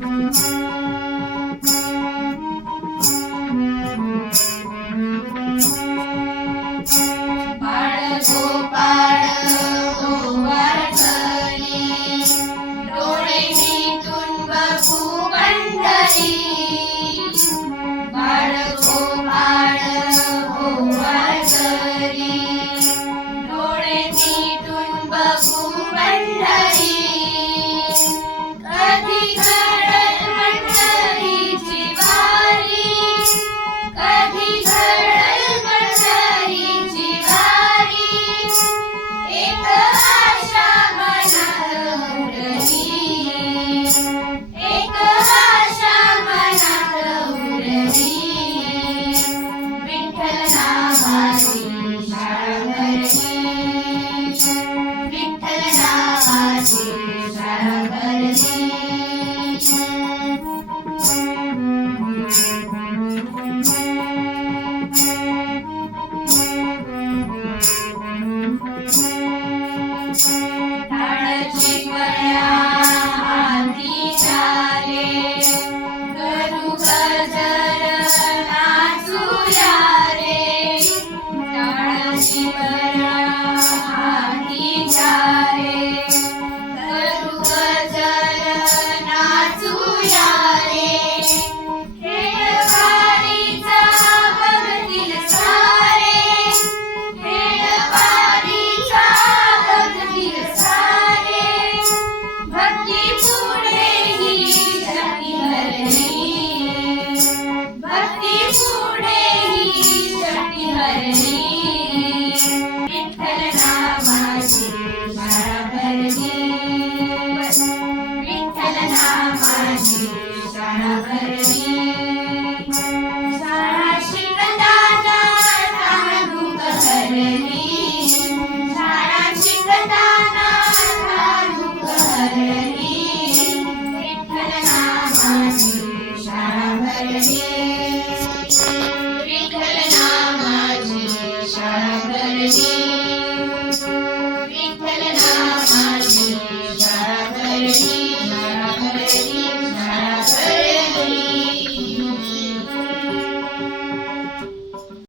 बाळ